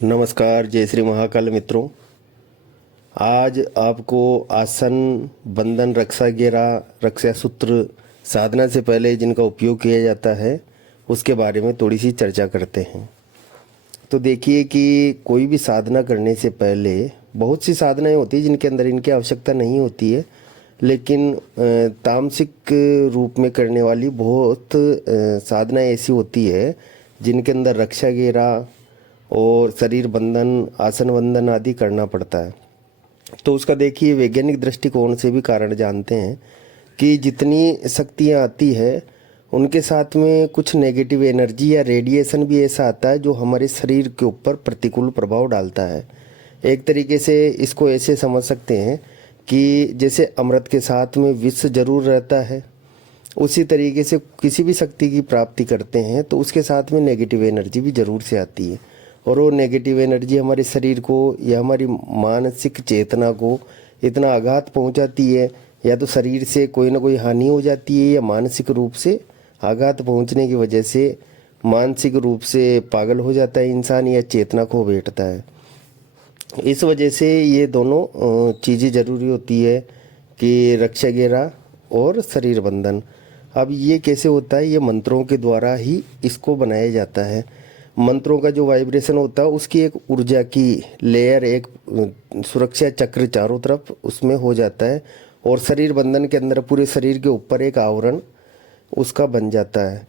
नमस्कार, जय श्री महाकाल मित्रों। आज आपको आसन, बंधन, रक्षा घेरा, रक्षा सूत्र साधना से पहले जिनका उपयोग किया जाता है उसके बारे में थोड़ी सी चर्चा करते हैं। तो देखिए कि कोई भी साधना करने से पहले बहुत सी साधनाएं होती हैं जिनके अंदर इनकी आवश्यकता नहीं होती है, लेकिन तामसिक रूप में करने वाली बहुत साधनाएं ऐसी होती है जिनके अंदर रक्षा घेरा और शरीर बंधन, आसन बंधन आदि करना पड़ता है। तो उसका देखिए वैज्ञानिक दृष्टिकोण से भी कारण जानते हैं कि जितनी शक्तियाँ आती है उनके साथ में कुछ नेगेटिव एनर्जी या रेडिएशन भी ऐसा आता है जो हमारे शरीर के ऊपर प्रतिकूल प्रभाव डालता है। एक तरीके से इसको ऐसे समझ सकते हैं कि जैसे अमृत के साथ में विष जरूर रहता है, उसी तरीके से किसी भी शक्ति की प्राप्ति करते हैं तो उसके साथ में नेगेटिव एनर्जी भी ज़रूर से आती है, और वो नेगेटिव एनर्जी हमारे शरीर को या हमारी मानसिक चेतना को इतना आघात पहुंचाती है, या तो शरीर से कोई ना कोई हानि हो जाती है या मानसिक रूप से आघात पहुंचने की वजह से मानसिक रूप से पागल हो जाता है इंसान या चेतना खो बैठता है। इस वजह से ये दोनों चीज़ें ज़रूरी होती है कि रक्षा घेरा और शरीर बंधन। अब ये कैसे होता है? ये मंत्रों के द्वारा ही इसको बनाया जाता है। मंत्रों का जो वाइब्रेशन होता है उसकी एक ऊर्जा की लेयर, एक सुरक्षा चक्र चारों तरफ उसमें हो जाता है, और शरीर बंधन के अंदर पूरे शरीर के ऊपर एक आवरण उसका बन जाता है।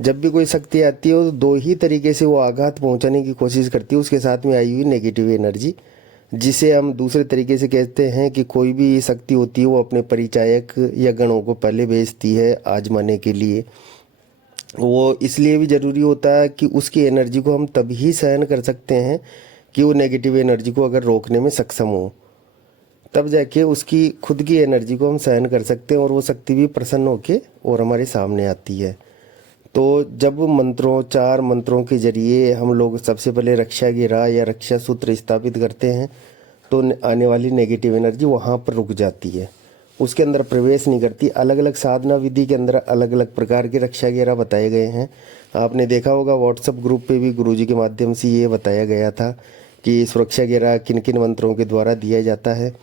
जब भी कोई शक्ति आती है तो दो ही तरीके से वो आघात पहुंचाने की कोशिश करती है, उसके साथ में आई हुई नेगेटिव एनर्जी, जिसे हम दूसरे तरीके से कहते हैं कि कोई भी शक्ति होती है वो अपने परिचायक या गणों को पहले भेजती है आजमाने के लिए। वो इसलिए भी ज़रूरी होता है कि उसकी एनर्जी को हम तभी सहन कर सकते हैं कि वो नेगेटिव एनर्जी को अगर रोकने में सक्षम हो, तब जाके उसकी खुद की एनर्जी को हम सहन कर सकते हैं और वो शक्ति भी प्रसन्न होके और हमारे सामने आती है। तो जब मंत्रों, 4 मंत्रों के जरिए हम लोग सबसे पहले रक्षा घेरा या रक्षा सूत्र स्थापित करते हैं तो आने वाली नेगेटिव एनर्जी वहाँ पर रुक जाती है, उसके अंदर प्रवेश नहीं करती। अलग अलग साधना विधि के अंदर अलग अलग प्रकार के रक्षा घेरा बताए गए हैं। आपने देखा होगा व्हाट्सएप ग्रुप पे भी गुरुजी के माध्यम से ये बताया गया था कि सुरक्षा घेरा किन किन मंत्रों के द्वारा दिया जाता है।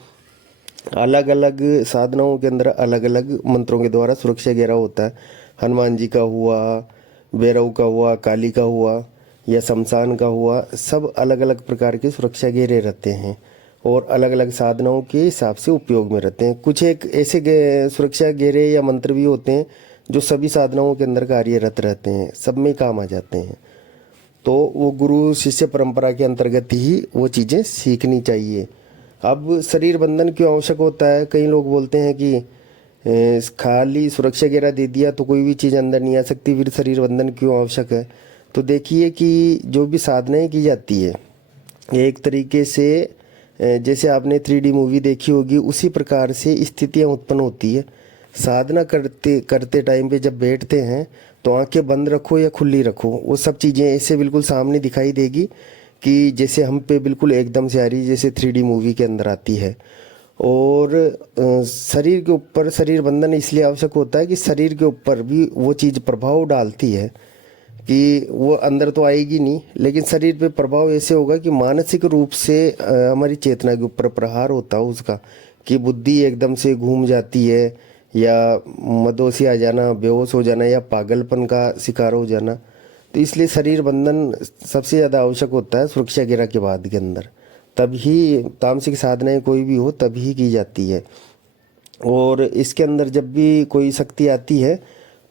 अलग अलग साधनाओं के अंदर अलग अलग मंत्रों के द्वारा सुरक्षा घेरा होता है। हनुमान जी का हुआ, भैरव का हुआ, काली का हुआ या शमशान का हुआ, सब अलग अलग प्रकार के सुरक्षा घेरे रहते हैं और अलग अलग साधनाओं के हिसाब से उपयोग में रहते हैं। कुछ एक ऐसे सुरक्षा घेरे या मंत्र भी होते हैं जो सभी साधनाओं के अंदर कार्यरत रहते हैं, सब में काम आ जाते हैं। तो वो गुरु शिष्य परंपरा के अंतर्गत ही वो चीज़ें सीखनी चाहिए। अब शरीर बंधन क्यों आवश्यक होता है? कई लोग बोलते हैं कि खाली सुरक्षा घेरा दे दिया तो कोई भी चीज़ अंदर नहीं आ सकती, फिर शरीर बंधन क्यों आवश्यक है? तो देखिए कि जो भी साधनाएं की जाती है एक तरीके से जैसे आपने 3D मूवी देखी होगी उसी प्रकार से स्थितियाँ उत्पन्न होती है। साधना करते करते टाइम पे जब बैठते हैं तो आंखें बंद रखो या खुली रखो, वो सब चीज़ें ऐसे बिल्कुल सामने दिखाई देगी कि जैसे हम पे बिल्कुल एकदम से आ रही, जैसे 3D मूवी के अंदर आती है। और शरीर के ऊपर शरीर बंधन इसलिए आवश्यक होता है कि शरीर के ऊपर भी वो चीज़ प्रभाव डालती है कि वो अंदर तो आएगी नहीं, लेकिन शरीर पे प्रभाव ऐसे होगा कि मानसिक रूप से हमारी चेतना के ऊपर प्रहार होता है उसका, कि बुद्धि एकदम से घूम जाती है या मदोसी आ जाना, बेहोश हो जाना या पागलपन का शिकार हो जाना। तो इसलिए शरीर बंधन सबसे ज़्यादा आवश्यक होता है सुरक्षा घेरा के बाद के अंदर। तभी तामसिक साधनाएं कोई भी हो तभी की जाती है। और इसके अंदर जब भी कोई शक्ति आती है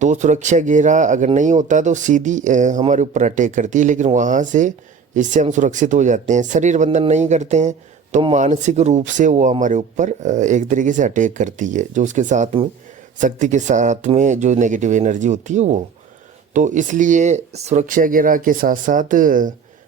तो सुरक्षा घेरा अगर नहीं होता तो सीधी हमारे ऊपर अटैक करती है, लेकिन वहाँ से इससे हम सुरक्षित हो जाते हैं। शरीर बंधन नहीं करते हैं तो मानसिक रूप से वो हमारे ऊपर एक तरीके से अटैक करती है, जो उसके साथ में शक्ति के साथ में जो नेगेटिव एनर्जी होती है वो। तो इसलिए सुरक्षा घेरा के साथ साथ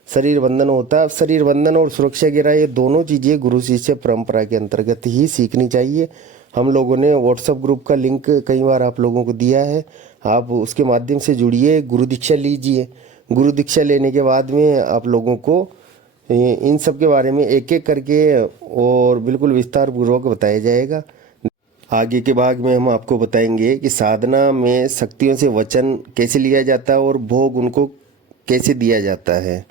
शरीर बंधन होता है। शरीर बंधन और सुरक्षा घेरा ये दोनों चीज़ें गुरु शिष्य परंपरा के अंतर्गत ही सीखनी चाहिए। हम लोगों ने व्हाट्सएप ग्रुप का लिंक कई बार आप लोगों को दिया है, आप उसके माध्यम से जुड़िए, गुरु दीक्षा लीजिए। गुरु दीक्षा लेने के बाद में आप लोगों को इन सब के बारे में एक एक करके और बिल्कुल विस्तार पूर्वक बताया जाएगा। आगे के भाग में हम आपको बताएंगे कि साधना में शक्तियों से वचन कैसे लिया जाता है और भोग उनको कैसे दिया जाता है,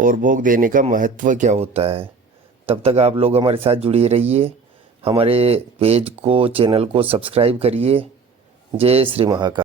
और भोग देने का महत्व क्या होता है। तब तक आप लोग हमारे साथ जुड़े रहिए, हमारे पेज को, चैनल को सब्सक्राइब करिए। जय श्री महाकाल।